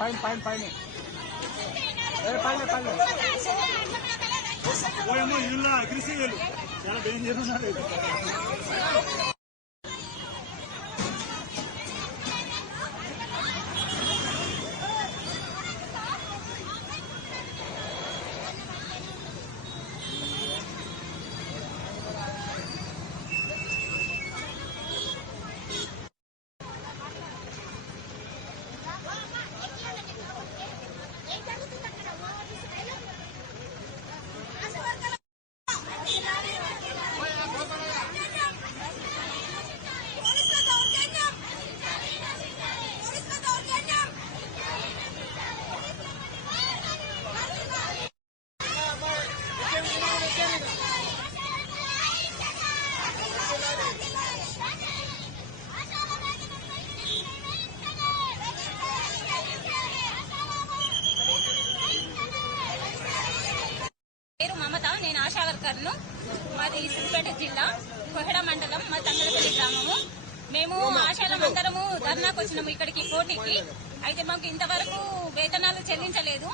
పైన పైన పైన పైన పైన ఓయేమో ఇల్లు అగ్రెసివ్ చాలా డేంజర్ ఉన్నారు. నేను ఆశా వర్కర్ను. మాది సిద్దిపేట జిల్లా కొహెడ మండలం, మా తంగడపల్లి గ్రామము. మేము ఆశాలం అందరము ధర్నాకు వచ్చినాము ఇక్కడికి పోటీకి. అయితే మాకు ఇంతవరకు వేతనాలు చెల్లించలేదు,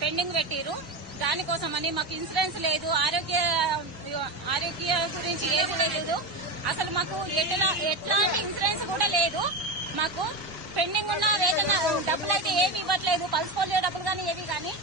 పెండింగ్ పెట్టిరు. దానికోసమని మాకు ఇన్సూరెన్స్ లేదు, ఆరోగ్య గురించి ఏది లేదు. అసలు మాకు ఎట్లాంటి ఇన్సూరెన్స్ కూడా లేదు. మాకు పెండింగ్ ఉన్న వేతన డబ్బులు అయితే ఏమి ఇవ్వట్లేదు, పల్స్ పోలియో డబ్బులు కానీ ఏవి కానీ.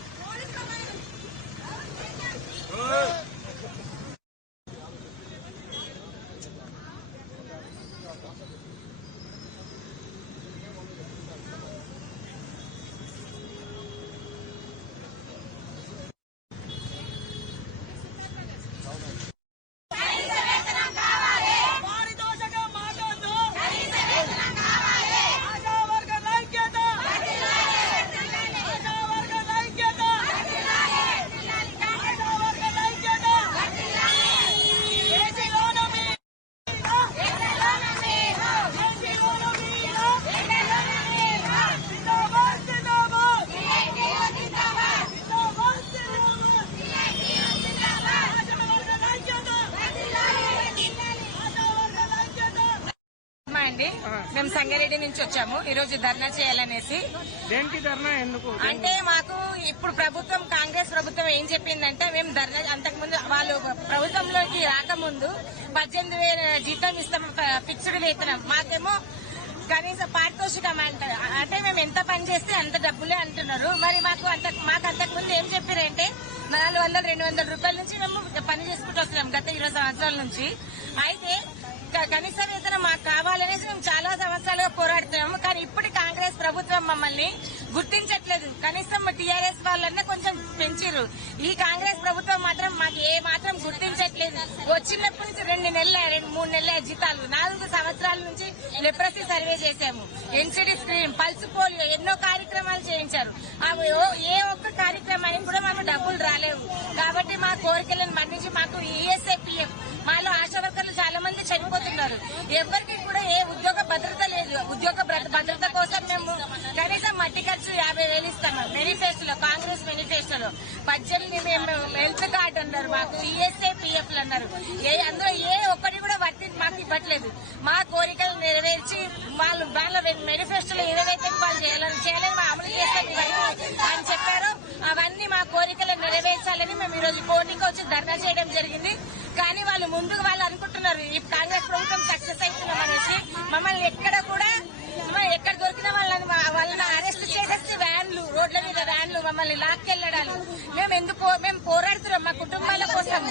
మేము సంగారెడ్డి నుంచి వచ్చాము ఈ రోజు ధర్నా చేయాలనేసి. దేనికి ధర్నా, ఎందుకు అంటే మాకు ఇప్పుడు ప్రభుత్వం, కాంగ్రెస్ ప్రభుత్వం ఏం చెప్పిందంటే, మేము ధర్నా అంతకుముందు వాళ్ళు ప్రభుత్వంలోకి రాకముందు 18,000 జీతం ఇస్తాం, ఫిక్స్డ్ వేతనం. మాకేమో కనీసం పారితోషికం అంటారు. అంటే మేము ఎంత పని చేస్తే అంత డబ్బులే అంటున్నారు. మరి మాకు అంతకుముందు ఏం చెప్పారంటే 400, 200 రూపాయల నుంచి మేము పని చేసుకుంటూ వస్తున్నాం గత 20 సంవత్సరాల నుంచి. అయితే కనీస వేతనం మాకు కావాలనేసి మేము చాలా సంవత్సరాలుగా పోరాడుతున్నాము. కానీ ఇప్పుడు కాంగ్రెస్ ప్రభుత్వం మమ్మల్ని గుర్తించట్లేదు. కనీసం టీఆర్ఎస్ వాళ్ళన్నా కొంచెం పెంచిరు. ఈ కాంగ్రెస్ ప్రభుత్వం మాత్రం మాకు ఏ మాత్రం గుర్తించట్లేదు. వచ్చినప్పటి నుంచి 2 నెలల 3 నెలల జీతాలు, 4 సంవత్సరాల నుంచి లెప్రసీ సర్వే చేశాము, ఎన్సిడి స్క్రీన్, పల్స్ పోలియో, ఎన్నో కార్యక్రమాలు చేయించారు. ఏ ఒక్క కార్యక్రమానికి కూడా మాకు డబ్బులు రాలేవు. కాబట్టి మా కోరికలను మన్నించి మాకు ఈఎస్ఐ, పిఎఫ్, మాలో ఆశా వర్కర్లు చాలా మంది చనిపోతున్నారు. ఎవరికి కూడా ఏ ఉద్యోగ భద్రత లేదు. ఉద్యోగ భద్రత కోసం మేము కనీసం మట్టి ఖర్చు 50,000 ఇస్తాము. మేనిఫెస్టోలో, కాంగ్రెస్ మేనిఫెస్టోలో 18 మేము హెల్త్ కార్డు అన్నారు, మాకు ఈఎస్ఐ, పిఎఫ్లు అన్నారు. అందులో ఏ ఒక్కటి కూడా మాకు ఇవ్వట్లేదు. మా కోరికలు నెరవేర్చి వాళ్ళ మేనిఫెస్టోలో ఏదైతే వాళ్ళు చేయాలని అమలు చేస్తాం అని చెప్పారో అవన్నీ మా కోరికలను నెరవేర్చాలని మేము ఈ రోజు పోటీకి వచ్చి ధర్నా చేయడం జరిగింది. కానీ వాళ్ళు ముందుకు అనుకుంటున్నారు ఈ కాంగ్రెస్ ప్రభుత్వం సక్సెస్ అవుతున్నాం అనేసి. మమ్మల్ని ఎక్కడ దొరికిన వాళ్ళని అరెస్ట్ చేసేసి రోడ్ల మీద వ్యాన్లు మమ్మల్ని లాక్కెళ్లడాలు. మేము పోరాడుతున్నాం మా కుటుంబాల కోసం.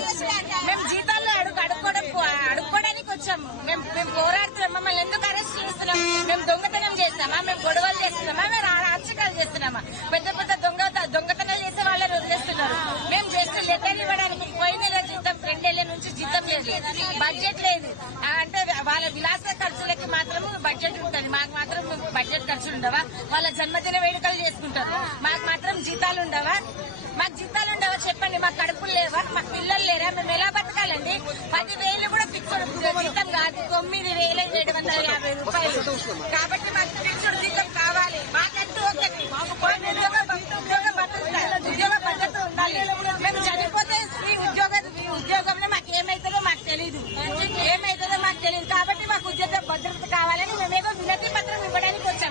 మేము జీతాల్లో అడుక్కోవడానికి వచ్చాము. మేము పోరాడుతున్నాం. మమ్మల్ని ఎందుకు అరెస్ట్ చేస్తున్నాం? మేము దొంగతనం చేస్తున్నామా? మేము గొడవలు చేస్తున్నామా? మేము అరాచకాలు చేస్తున్నామా? పెద్ద పెద్ద దొంగతనాలు చేసే వాళ్ళని వదిలేస్తున్నారు. మేము జస్ట్ లెటర్ ఇవ్వడానికి పోయిన జీతం 2 నెలల నుంచి జీతం లేదు, బడ్జెట్ లేదు. అంటే వాళ్ళ విలాస ఖర్చులకి మాత్రం బడ్జెట్ ఉంటుంది, మాకు మాత్రం బడ్జెట్ ఖర్చులు ఉండవా? వాళ్ళ జన్మదిన వేడుకలు చేసుకుంటారు, మాకు మాత్రం జీతాలు ఉండవా? చెప్పండి. మాకు కడుపులు లేవా? మాకు పిల్లలు లేరా? మేము ఎలా బతకాలండి? 10,000 కూడా ఫిక్స్డ్ జీతం కాదు, 9,750 రూపాయలు. కాబట్టి మాకు ఫిక్స్డ్ జీతం కావాలి. మాకంటూ ఒకటి ఉద్యోగ భద్రత ఉండాలి. మేము చనిపోతే ఈ ఉద్యోగంలో మాకు ఏమైతుందో మాకు తెలియదు. కాబట్టి మాకు ఉద్యోగ భద్రత కావాలని మేమేదో వినతి పత్రం ఇవ్వడానికి వచ్చాము.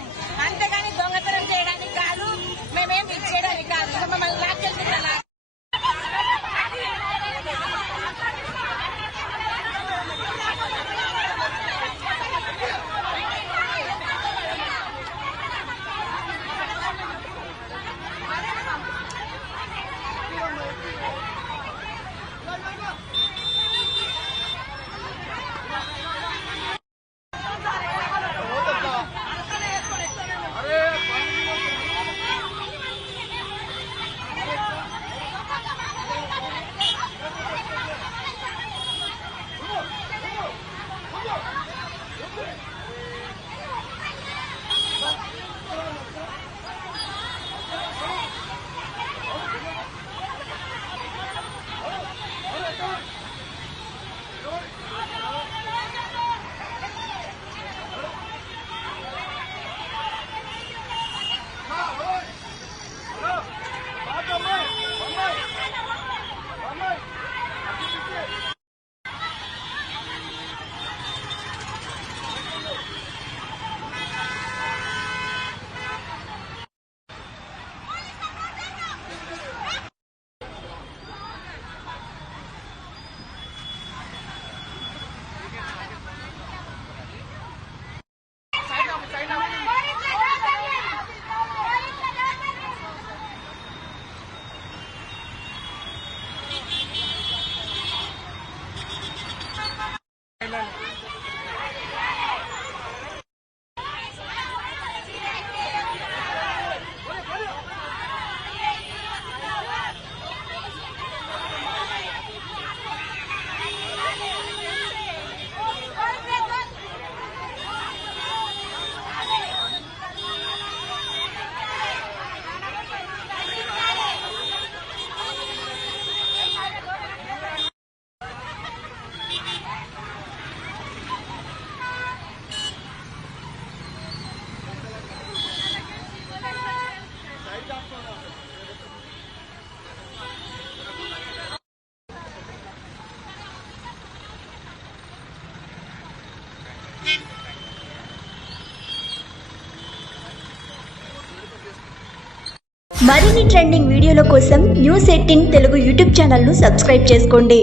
మరిన్ని ట్రెండింగ్ వీడియోల కోసం న్యూస్ 18 తెలుగు యూట్యూబ్ ఛానల్ ను సబ్స్క్రైబ్ చేసుకోండి.